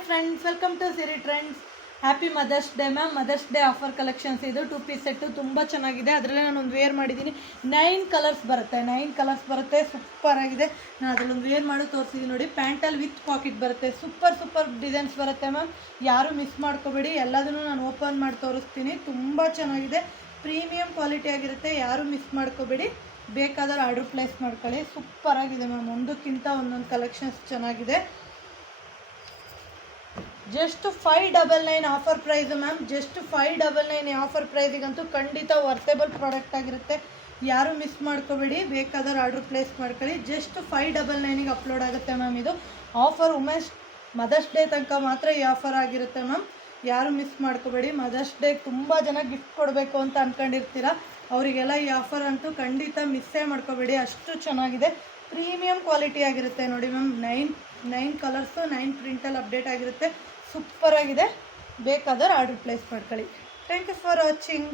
Hi friends, welcome to Siri trends. Happy mother's day ma'am. Mother's day offer collections ಇದು 2 piece set ತುಂಬ ಚೆನ್ನಾಗಿದೆ. ಅದರಲ್ಲೇ ನಾನೊಂದು ವೇರ್ ಮಾಡಿದ್ದೀನಿ. 9 ಕಲರ್ಸ್ ಬರುತ್ತೆ. ಸೂಪರ್ ಆಗಿದೆ. ನಾನು ಅದರಲ್ಲೊಂದು ವೇರ್ ಮಾಡಿ ತೋರಿಸಿದ್ದೀನಿ ನೋಡಿ. ಪ್ಯಾಂಟಲ್ಲಿ ವಿತ್ ಪಾಕೆಟ್ ಬರುತ್ತೆ. ಸೂಪರ್ ಡಿಸೈನ್ಸ್ ಬರುತ್ತೆ ಮ್ಯಾಮ್. ಯಾರು ಮಿಸ್ ಮಾಡ್ಕೋಬೇಡಿ. ಎಲ್ಲದನ್ನು ನಾನು ಓಪನ್ ಮಾಡಿ ತೋರಿಸ್ತೀನಿ. ತುಂಬ ಚೆನ್ನಾಗಿದೆ. ಪ್ರೀಮಿಯಂ ಕ್ವಾಲಿಟಿ ಆಗಿರುತ್ತೆ. ಯಾರು ಮಿಸ್ ಮಾಡ್ಕೋಬೇಡಿ. ಬೇಕಾದರೆ ಆರ್ಡ್ರ್ ಪ್ಲೇಸ್ ಮಾಡ್ಕೊಳ್ಳಿ. ಸೂಪರ್ ಆಗಿದೆ ಮ್ಯಾಮ್. ಒಂದಕ್ಕಿಂತ ಒಂದೊಂದು ಕಲೆಕ್ಷನ್ಸ್ ಚೆನ್ನಾಗಿದೆ. Just 599 offer price ma'am. Just 599 offer ಪ್ರೈಸಿಗಂತೂ ಖಂಡಿತ ವರ್ತೆಬಲ್ ಪ್ರಾಡಕ್ಟ್ ಆಗಿರುತ್ತೆ. ಯಾರು ಮಿಸ್ ಮಾಡ್ಕೋಬೇಡಿ. ಬೇಕಾದ್ರೆ ಆರ್ಡ್ರ್ ಪ್ಲೇಸ್ ಮಾಡ್ಕೊಳ್ಳಿ. ಜಸ್ಟ್ 599ಗೆ ಅಪ್ಲೋಡ್ ಆಗುತ್ತೆ ಮ್ಯಾಮ್. ಇದು ಆಫರ್ ಮದರ್ಸ್ ಡೇ ತನಕ ಮಾತ್ರ ಈ ಆಫರ್ ಆಗಿರುತ್ತೆ ಮ್ಯಾಮ್. ಯಾರು ಮಿಸ್ ಮಾಡ್ಕೋಬೇಡಿ. ಮದರ್ಸ್ ಡೇ ತುಂಬ ಜನ ಗಿಫ್ಟ್ ಕೊಡಬೇಕು ಅಂತ ಅಂದ್ಕೊಂಡಿರ್ತೀರ. ಅವರಿಗೆಲ್ಲ ಈ ಆಫರ್ ಅಂತೂ ಖಂಡಿತ ಮಿಸ್ಸೇ ಮಾಡ್ಕೋಬೇಡಿ. ಅಷ್ಟು ಚೆನ್ನಾಗಿದೆ. ಪ್ರೀಮಿಯಂ ಕ್ವಾಲಿಟಿ ಆಗಿರುತ್ತೆ ನೋಡಿ ಮ್ಯಾಮ್. 9 ಕಲರ್ಸು 9 ಪ್ರಿಂಟಲ್ಲಿ ಅಪ್ಡೇಟ್ ಆಗಿರುತ್ತೆ. ಸೂಪರ್ ಆಗಿದೆ. ಬೇಕಾದರೆ ಆರ್ಡರ್ ಪ್ಲೇಸ್ ಮಾಡ್ಕೊಳ್ಳಿ. Thank you for watching.